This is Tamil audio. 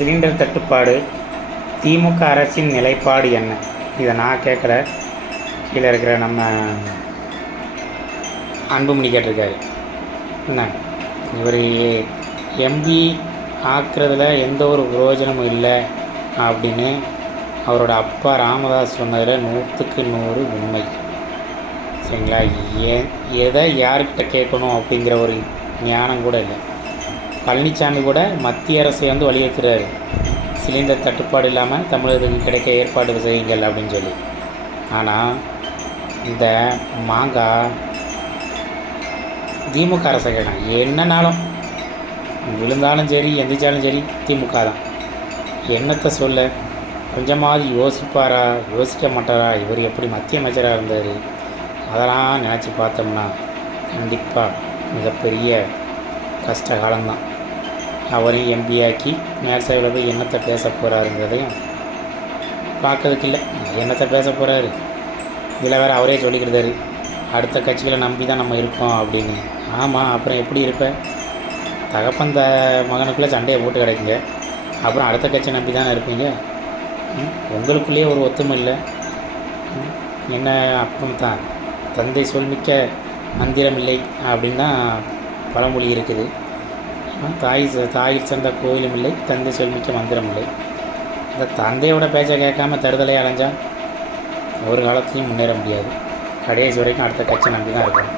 சிலிண்டர் தட்டுப்பாடு, திமுக அரசின் நிலைப்பாடு என்ன? இதை நான் கேட்கல, கீழே இருக்கிற நம்ம அன்புமணி கேட்டிருக்காரு. என்ன, இவர் எம்பி ஆக்குறதுல எந்த ஒரு பிரயோஜனமும் இல்லை அப்படின்னு அவரோட அப்பா ராமதாஸ் சொன்னதில் 100க்கு 100 உண்மை. சரிங்களா? எதை யார்கிட்ட கேட்கணும் அப்படிங்கிற ஒரு ஞானம் கூட இல்லை. பழனிசாமி கூட மத்திய அரசை வலியுறுத்துறாரு, சிலிண்டர் தட்டுப்பாடு இல்லாமல் தமிழகத்துக்கு கிடைக்க ஏற்பாடு செய்யுங்கள் அப்படின்னு சொல்லி. ஆனால் இந்த மாங்காய் திமுக அரசை கேட்கலாம். என்னன்னாலும் விழுந்தாலும் சரி எந்திரிச்சாலும் சரி திமுக தான். என்னத்தை சொல்ல, கொஞ்சமாவது யோசிப்பாரா, யோசிக்க மாட்டாரா? இவர் எப்படி மத்திய அமைச்சராக இருந்தார், அதெல்லாம் நினச்சி பார்த்தோம்னா கண்டிப்பாக மிகப்பெரிய கஷ்ட காலம்தான். அவரையும் எம்பியாக்கி மேற்சபையில் போய் என்னத்தை பேச போகிறாருங்கிறதையும் பார்க்கறதுக்கு இல்லை. என்னத்தை பேச போகிறாரு? இதில் வேறு அவரே சொல்லிக்கிட்டாரு, அடுத்த கட்சிகளை நம்பி தான் நம்ம இருக்கோம் அப்படின்னு. ஆமாம், அப்புறம் எப்படி இருப்பேன்? தகப்பன் மகனுக்குள்ளே சண்டையை போட்டு கிடைக்குங்க, அப்புறம் அடுத்த கட்சியை நம்பி தானே இருப்பீங்க. உங்களுக்குள்ளேயே ஒரு ஒத்துமை இல்லை. என்ன அப்பம் தான், தந்தை சொல்மிக்க மந்திரம் இல்லை அப்படின்னு தான் பழமொழி இருக்குது. தாயில் சேர்ந்த கோயிலும் இல்லை, தந்தை சொல்மிக்க மந்திரம் இல்லை. அந்த தந்தையோட பேச்சை கேட்காம தருதலை அலைஞ்சால் ஒரு காலத்தையும் முன்னேற முடியாது. கடைசி வரைக்கும் அடுத்த கட்சி நம்பி தான் இருக்கணும்.